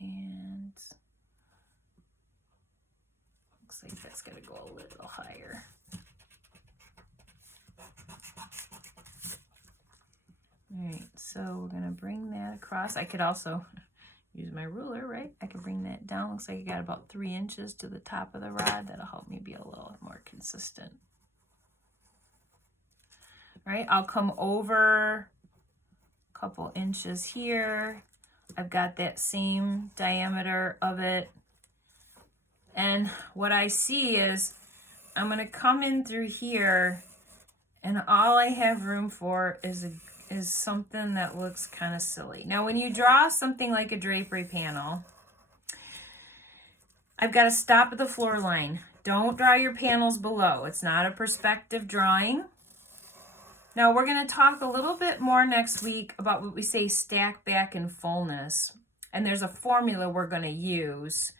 and looks like that's gonna go a little higher. All right, so we're gonna bring that across. I could also use my ruler, right? I could bring that down. Looks like I got about 3 inches to the top of the rod. That'll help me be a little more consistent. All right, I'll come over a couple inches here. I've got that same diameter of it. And what I see is I'm gonna come in through here, and all I have room for is something that looks kind of silly. Now, when you draw something like a drapery panel, I've got to stop at the floor line. Don't draw your panels below. It's not a perspective drawing. Now, we're going to talk a little bit more next week about what we say stack back and fullness. And there's a formula we're going to use.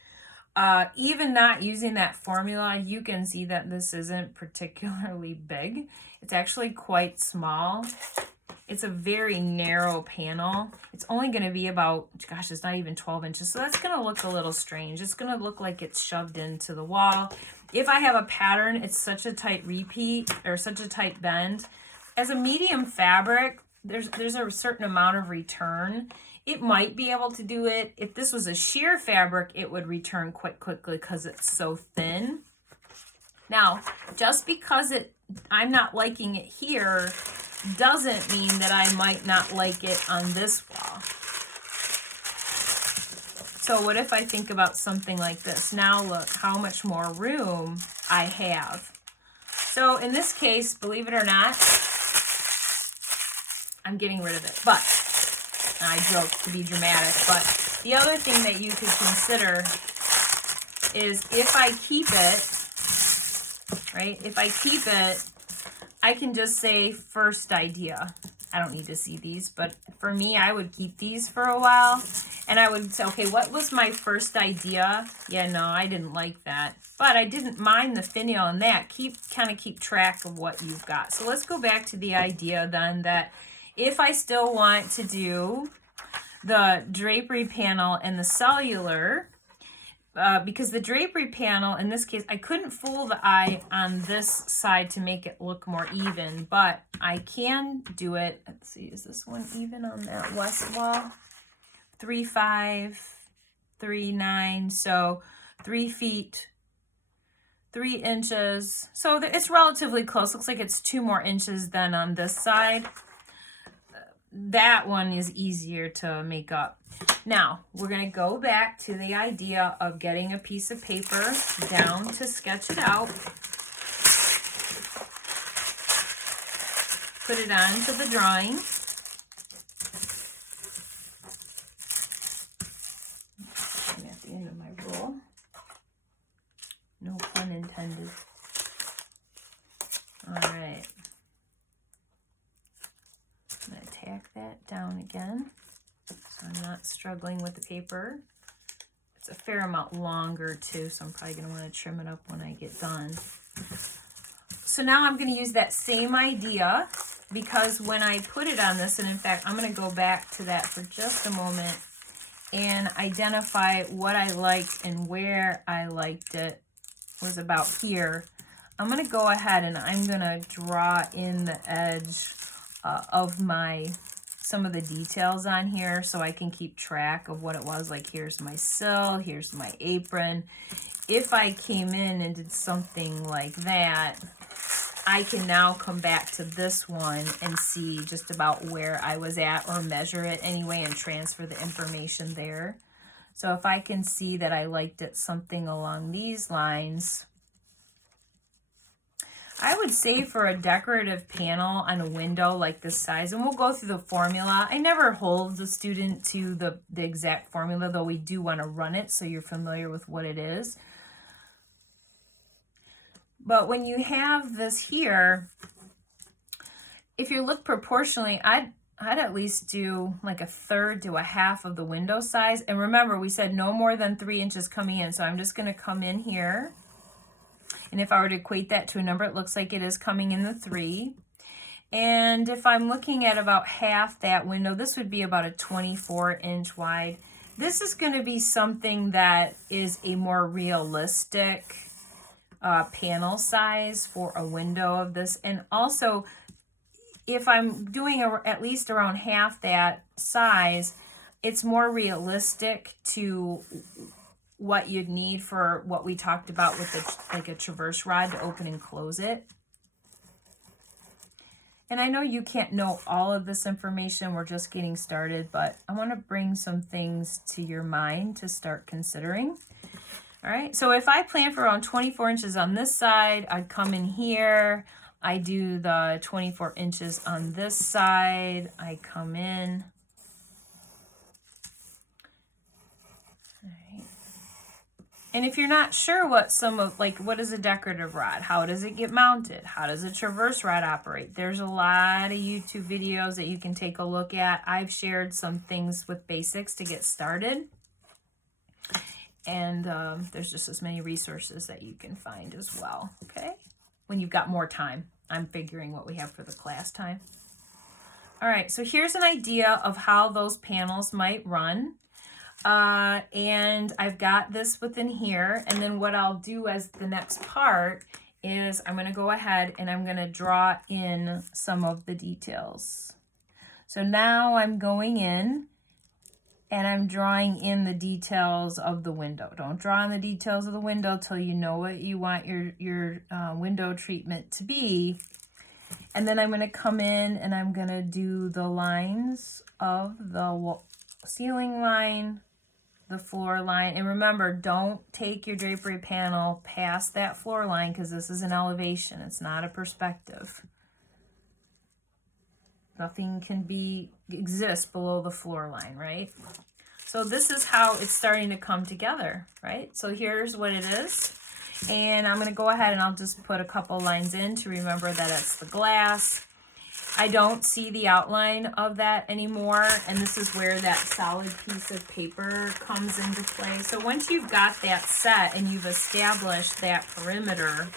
Even not using that formula, you can see that this isn't particularly big. It's actually quite small. It's a very narrow panel. It's only going to be about, gosh, it's not even 12 inches. So that's going to look a little strange. It's going to look like it's shoved into the wall. If I have a pattern, it's such a tight repeat or such a tight bend. As a medium fabric, there's a certain amount of return. It might be able to do it. If this was a sheer fabric, it would return quite quickly because it's so thin. Now, just because I'm not liking it here doesn't mean that I might not like it on this wall. So what if I think about something like this? Now look how much more room I have. So in this case, believe it or not, I'm getting rid of it. But, I joke to be dramatic, but the other thing that you could consider is if I keep it, right? If I keep it, I can just say first idea. I don't need to see these, but for me, I would keep these for a while. And I would say, okay, what was my first idea? Yeah, no, I didn't like that. But I didn't mind the finial and that. Kind of keep track of what you've got. So let's go back to the idea then that if I still want to do the drapery panel and the cellular, because the drapery panel, in this case, I couldn't fool the eye on this side to make it look more even, but I can do it. Let's see, is this one even on that west wall? 3.5, 3.9, so 3 feet, 3 inches. So it's relatively close. Looks like it's 2 more inches than on this side. That one is easier to make up. Now, we're going to go back to the idea of getting a piece of paper down to sketch it out. Put it onto the drawing. I'm at the end of my rule. No pun intended. All right. I'm going to tack that down again so I'm not struggling with the paper. It's a fair amount longer too, so I'm probably going to want to trim it up when I get done. So now I'm going to use that same idea, because when I put it on this, and in fact I'm going to go back to that for just a moment and identify what I liked and where I liked it was about here. I'm going to go ahead and I'm going to draw in the edge of some of the details on here so I can keep track of what it was. Like, here's my sill, here's my apron. If I came in and did something like that, I can now come back to this one and see just about where I was at, or measure it anyway and transfer the information there. So if I can see that I liked it something along these lines, I would say for a decorative panel on a window like this size, and we'll go through the formula. I never hold the student to the exact formula, though we do want to run it so you're familiar with what it is. But when you have this here, if you look proportionally, I'd at least do like 1/3 to 1/2 of the window size. And remember, we said no more than 3 inches coming in. So I'm just going to come in here. And if I were to equate that to a number, it looks like it is coming in the 3. And if I'm looking at about half that window, this would be about a 24-inch wide. This is going to be something that is a more realistic panel size for a window of this. And also, if I'm doing at least around half that size, it's more realistic to what you'd need for what we talked about with like a traverse rod to open and close it. And I know you can't know all of this information, we're just getting started, but I want to bring some things to your mind to start considering. All right, so if I plan for around 24 inches on this side, I'd come in here, I do the 24 inches on this side, I come in. And if you're not sure what what is a decorative rod? How does it get mounted? How does a traverse rod operate? There's a lot of YouTube videos that you can take a look at. I've shared some things with basics to get started. And there's just as many resources that you can find as well, okay? When you've got more time. I'm figuring what we have for the class time. All right, so here's an idea of how those panels might run. And I've got this within here, and then what I'll do as the next part is I'm going to go ahead and I'm going to draw in some of the details. So now I'm going in and I'm drawing in the details of the window. Don't draw in the details of the window till you know what you want your window treatment to be. And then I'm going to come in and I'm going to do the lines of the ceiling line, the floor line. And remember, don't take your drapery panel past that floor line because this is an elevation. It's not a perspective. Nothing can exist below the floor line, right? So this is how it's starting to come together, right? So here's what it is. And I'm going to go ahead and I'll just put a couple lines in to remember that it's the glass. I don't see the outline of that anymore, and this is where that solid piece of paper comes into play. So once you've got that set and you've established that perimeter,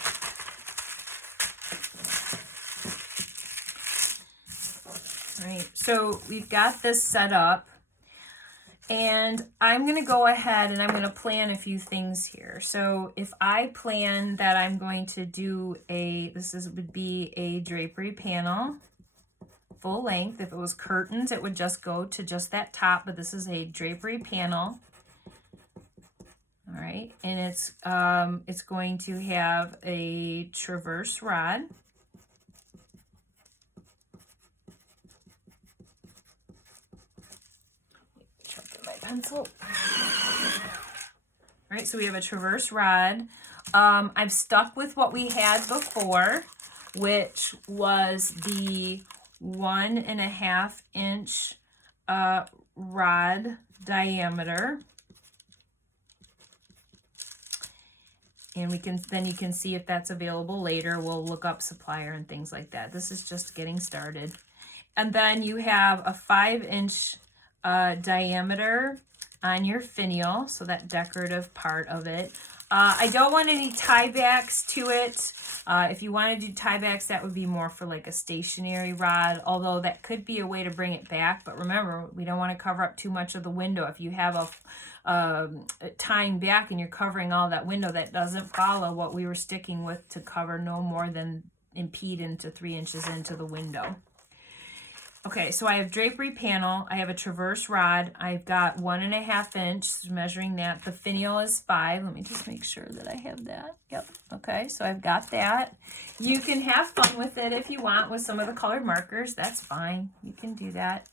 right, so we've got this set up, and I'm going to go ahead and I'm going to plan a few things here. So if I plan that I'm going to do would be a drapery panel, full length. If it was curtains, it would just go to just that top, but this is a drapery panel. All right, and it's going to have a traverse rod. Check my pencil. All right, so we have a traverse rod. I've stuck with what we had before, which was the 1.5 inch rod diameter. And you can see if that's available later. We'll look up supplier and things like that. This is just getting started. And then you have a 5-inch diameter on your finial, so that decorative part of it. I don't want any tiebacks to it. If you want to do tiebacks, that would be more for like a stationary rod, although that could be a way to bring it back. But remember, we don't want to cover up too much of the window. If you have a tying back and you're covering all that window, that doesn't follow what we were sticking with to cover no more than impede into 3 inches into the window. Okay, so I have drapery panel, I have a traverse rod, I've got 1.5 inch, measuring that. The finial is 5. Let me just make sure that I have that. Yep, okay, so I've got that. You can have fun with it if you want with some of the colored markers. That's fine, you can do that.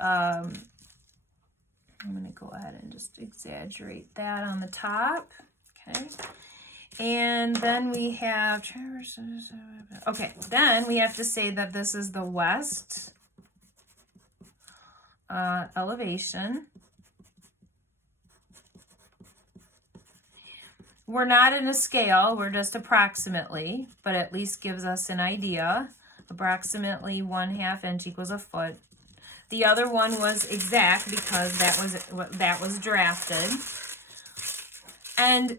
I'm gonna go ahead and just exaggerate that on the top, okay. And then we have, okay, then we have to say that this is the west elevation. We're not in a scale, we're just approximately, but at least gives us an idea. approximately 1/2 inch equals a foot. The other one was exact because that was drafted. And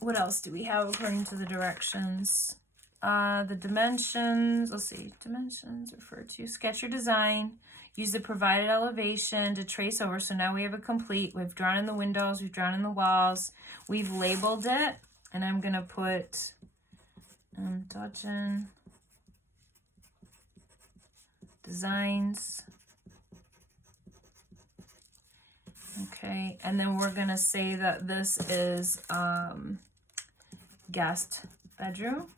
what else do we have according to the directions? The dimensions, let's see, dimensions refer to sketch your design. Use the provided elevation to trace over. So now we have a complete. We've drawn in the windows, we've drawn in the walls, we've labeled it, and I'm gonna put Dudgeon Designs. Okay, and then we're gonna say that this is guest bedroom.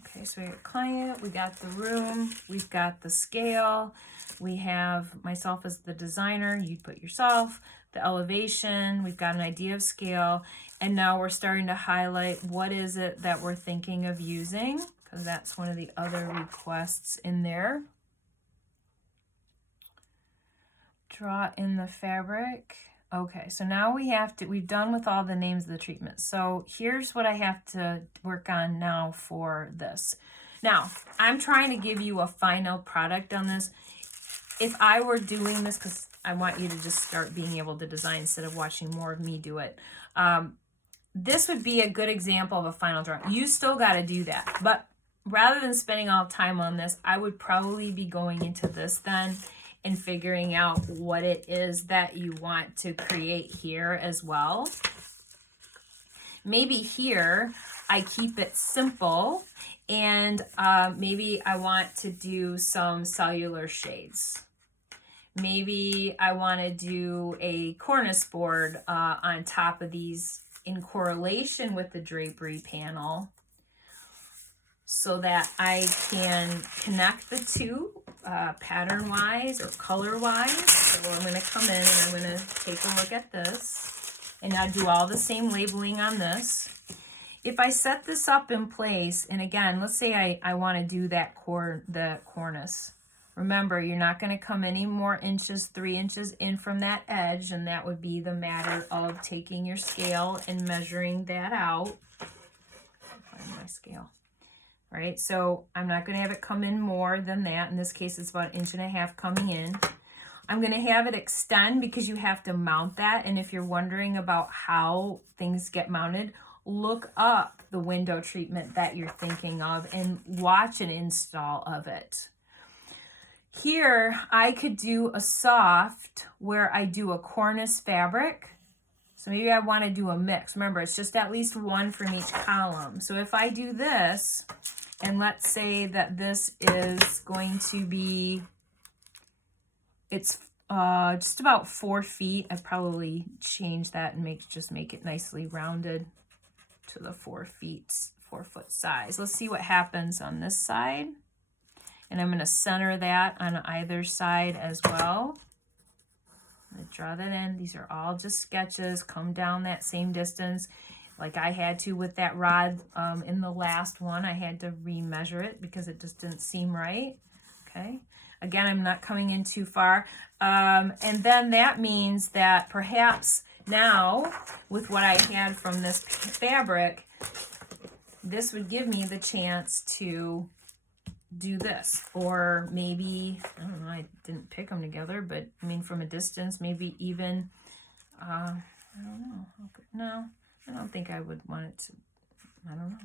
Okay, so we got client, we got the room, we've got the scale, we have myself as the designer, you'd put yourself, the elevation, we've got an idea of scale, and now we're starting to highlight what is it that we're thinking of using, because that's one of the other requests in there. Draw in the fabric. Okay, so now we've done with all the names of the treatments. So here's what I have to work on now for this. Now, I'm trying to give you a final product on this. If I were doing this, because I want you to just start being able to design instead of watching more of me do it. This would be a good example of a final drawing. You still got to do that. But rather than spending all time on this, I would probably be going into this then and figuring out what it is that you want to create here as well. Maybe here I keep it simple, and maybe I want to do some cellular shades. Maybe I want to do a cornice board on top of these in correlation with the drapery panel, so that I can connect the two pattern-wise or color-wise. So I'm going to come in and I'm going to take a look at this, and I'll do all the same labeling on this. If I set this up in place, and again, let's say I want to do that the cornice. Remember, you're not going to come any more inches, 3 inches in from that edge, and that would be the matter of taking your scale and measuring that out. Find my scale. Right, so I'm not going to have it come in more than that. In this case, it's about 1.5 inches coming in. I'm going to have it extend because you have to mount that. And if you're wondering about how things get mounted, look up the window treatment that you're thinking of and watch an install of it. Here, I could do a soft where I do a cornice fabric. So maybe I want to do a mix. Remember, it's just at least one from each column. So if I do this, and let's say that this is going to be, it's just about 4 feet. I'd probably change that and just make it nicely rounded to the 4 foot size. Let's see what happens on this side. And I'm going to center that on either side as well. I'm going to draw that in. These are all just sketches. Come down that same distance. Like I had to with that rod in the last one. I had to remeasure it because it just didn't seem right. Okay. Again, I'm not coming in too far. And then that means that perhaps now, with what I had from this fabric, this would give me the chance to do this. Or maybe, I don't know, I didn't pick them together, but I mean from a distance, maybe even, I don't know. Okay. No, I don't think I would want it to, I don't know.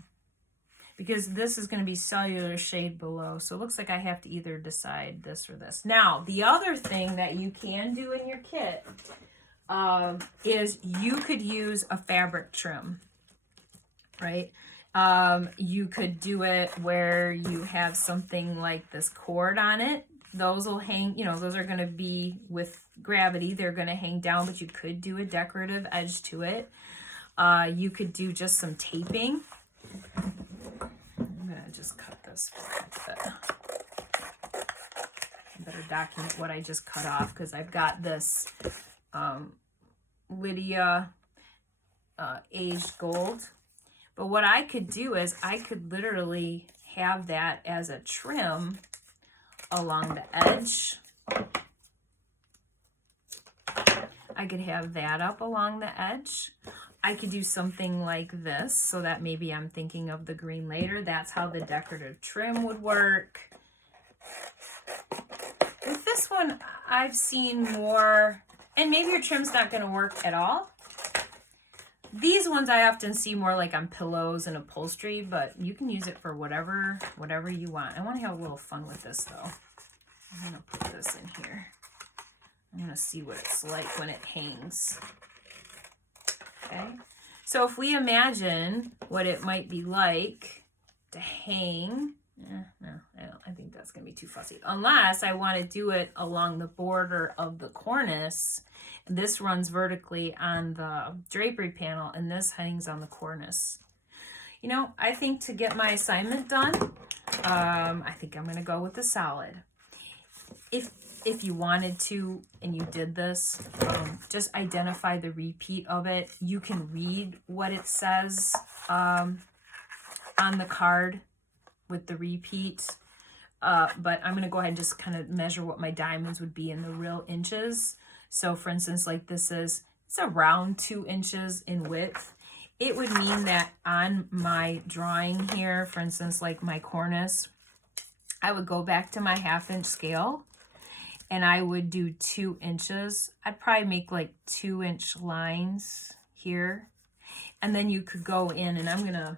Because this is going to be cellular shade below. So it looks like I have to either decide this or this. Now, the other thing that you can do in your kit is you could use a fabric trim, right? You could do it where you have something like this cord on it. Those will hang, you know, those are going to be with gravity. They're going to hang down, but you could do a decorative edge to it. You could do just some taping. I'm going to just cut this. I better document what I just cut off because I've got this Lydia aged gold. But what I could do is I could literally have that as a trim along the edge. I could have that up along the edge. I could do something like this, so that maybe I'm thinking of the green later. That's how the decorative trim would work. With this one, I've seen more, and maybe your trim's not going to work at all. These ones I often see more like on pillows and upholstery, but you can use it for whatever you want. I want to have a little fun with this though. I'm going to put this in here. I'm going to see what it's like when it hangs. Okay, so if we imagine what it might be like to hang, no, I think that's going to be too fussy. Unless I want to do it along the border of the cornice. This runs vertically on the drapery panel, and this hangs on the cornice. You know, I think to get my assignment done, I think I'm going to go with the solid. If you wanted to, and you did this, just identify the repeat of it. You can read what it says on the card with the repeat. But I'm going to go ahead and just kind of measure what my diamonds would be in the real inches. So for instance, like this is, it's around 2 inches in width. It would mean that on my drawing here, for instance, like my cornice, I would go back to my 1/2 inch scale and I would do 2 inches. I'd probably make like 2 inch lines here. And then you could go in, and I'm gonna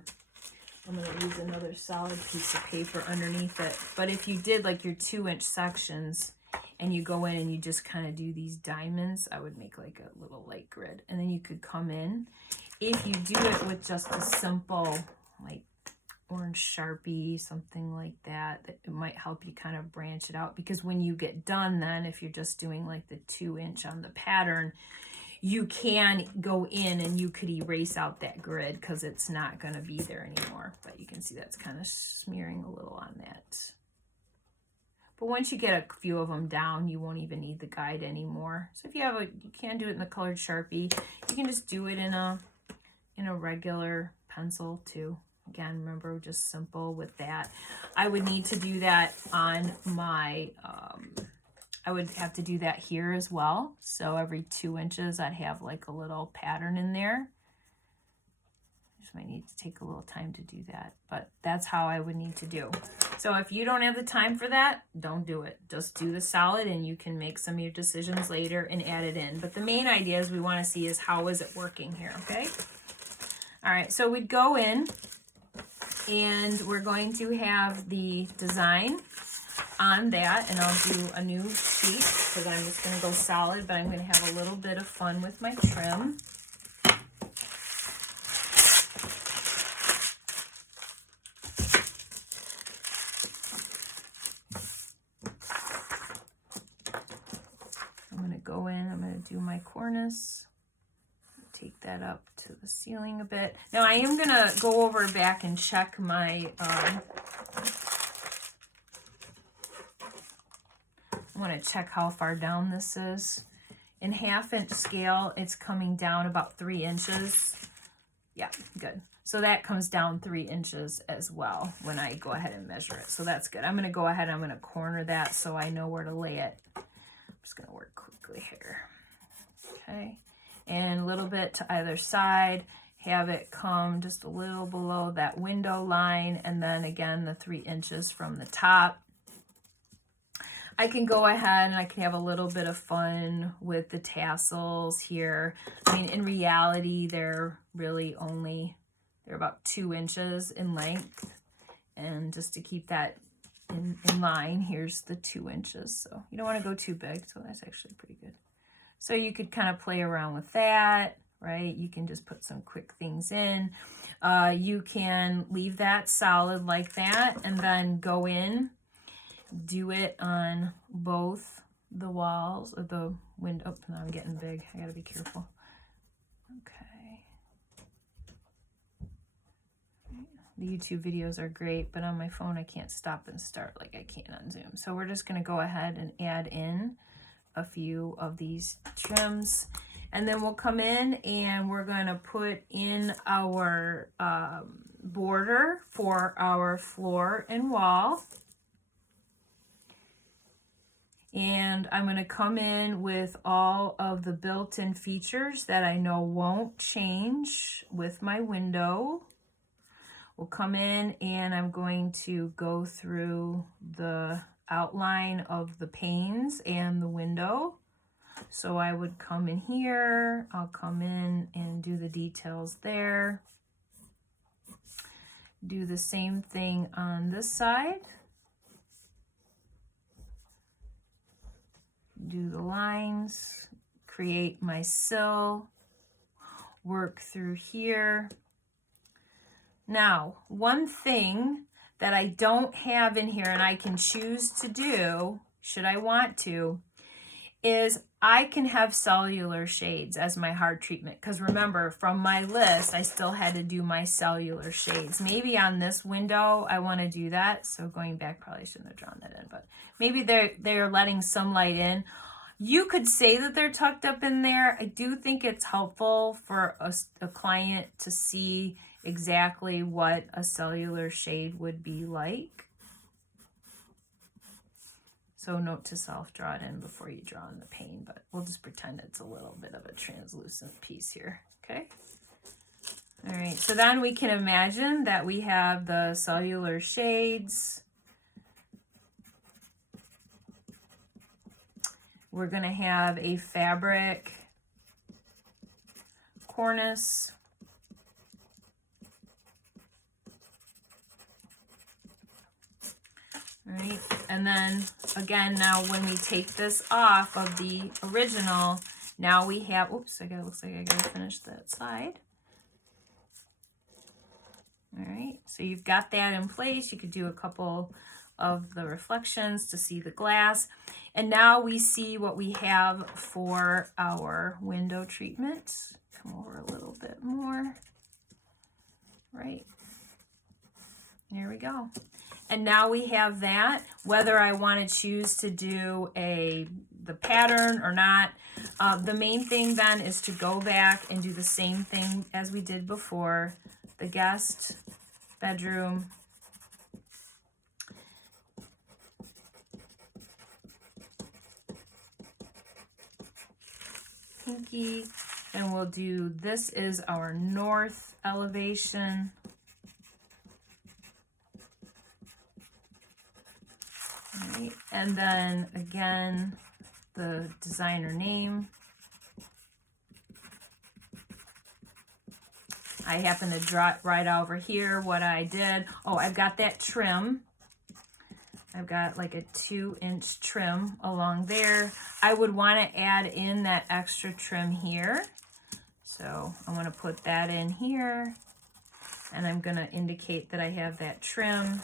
use another solid piece of paper underneath it. But if you did like your 2 inch sections and you go in and you just kind of do these diamonds, I would make like a little light grid. And then you could come in. If you do it with just a simple like orange Sharpie, something like that, it might help you kind of branch it out. Because when you get done then, if you're just doing like the 2 inch on the pattern, you can go in and you could erase out that grid because it's not going to be there anymore. But you can see that's kind of smearing a little on that. But once you get a few of them down, you won't even need the guide anymore. So if you have you can do it in the colored Sharpie. You can just do it in a regular pencil too. Again, remember, just simple with that. I would need to do that on my, I would have to do that here as well. So every 2 inches, I'd have like a little pattern in there. Just might need to take a little time to do that, but that's how I would need to do. So if you don't have the time for that, don't do it. Just do the solid, and you can make some of your decisions later and add it in. But the main ideas we want to see is how is it working here, okay? All right, so we'd go in, and we're going to have the design on that, and I'll do a new sheet because I'm just going to go solid, but I'm going to have a little bit of fun with my trim. I'm going to go in, I'm going to do my cornice. Take that up to the ceiling a bit. Now I am going to go over back and check my, I want to check how far down this is. In 1/2 inch scale, it's coming down about 3 inches. Yeah, good. So that comes down 3 inches as well when I go ahead and measure it. So that's good. I'm going to go ahead and I'm going to corner that so I know where to lay it. I'm just going to work quickly here. Okay. And a little bit to either side, have it come just a little below that window line, and then again the 3 inches from the top. I can go ahead and I can have a little bit of fun with the tassels here. I mean, in reality, they're about 2 inches in length, and just to keep that in line, here's the 2 inches. So you don't want to go too big, so that's actually pretty good. So you could kind of play around with that, right? You can just put some quick things in. You can leave that solid like that and then go in, do it on both the walls or the window. Oh, now I'm getting big. I gotta be careful. Okay. The YouTube videos are great, but on my phone I can't stop and start like I can on Zoom. So we're just gonna go ahead and add in a few of these trims, and then we'll come in and we're going to put in our border for our floor and wall. And I'm going to come in with all of the built-in features that I know won't change with my window. We'll come in and I'm going to go through the outline of the panes and the window. So I would come in here, I'll come in and do the details there. Do the same thing on this side. Do the lines, create my sill, work through here. Now, one thing that I don't have in here and I can choose to do, should I want to, is I can have cellular shades as my hard treatment. Because remember, from my list, I still had to do my cellular shades. Maybe on this window, I want to do that. So going back, probably shouldn't have drawn that in, but maybe they're letting some light in. You could say that they're tucked up in there. I do think it's helpful for a client to see exactly what a cellular shade would be like. So note to self, draw it in before you draw in the pane, but we'll just pretend it's a little bit of a translucent piece here, okay? All right, so then we can imagine that we have the cellular shades. We're gonna have a fabric cornice. All right, and then again, now when we take this off of the original, now we have, oops, looks like I gotta finish that side. All right, so you've got that in place. You could do a couple of the reflections to see the glass. And now we see what we have for our window treatment. Come over a little bit more. Right. There we go. And now we have that, whether I want to choose to do the pattern or not. The main thing then is to go back and do the same thing as we did before. The guest bedroom. Pinky. And we'll do, this is our north elevation. All right. And then again, the designer name. I happen to draw it right over here what I did. Oh, I've got that trim. I've got like a 2-inch trim along there. I would want to add in that extra trim here. So I'm going to put that in here. And I'm going to indicate that I have that trim.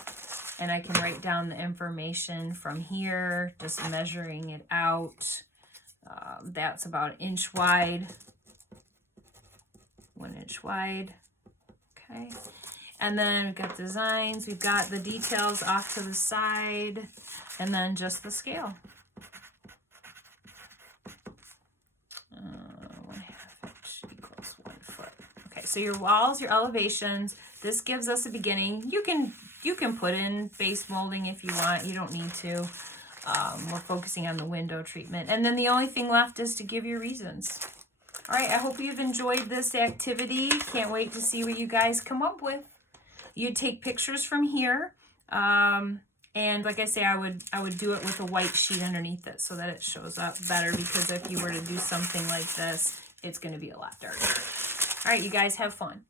And I can write down the information from here, just measuring it out. That's about 1 inch wide. 1 inch wide. Okay. And then we've got designs. We've got the details off to the side. And then just the scale. 1/2 inch equals 1 foot. Okay, so your walls, your elevations. This gives us a beginning. You can put in base molding if you want. You don't need to. We're focusing on the window treatment. And then the only thing left is to give your reasons. All right, I hope you've enjoyed this activity. Can't wait to see what you guys come up with. You take pictures from here. And like I say, I would do it with a white sheet underneath it so that it shows up better, because if you were to do something like this, it's going to be a lot darker. All right, you guys have fun.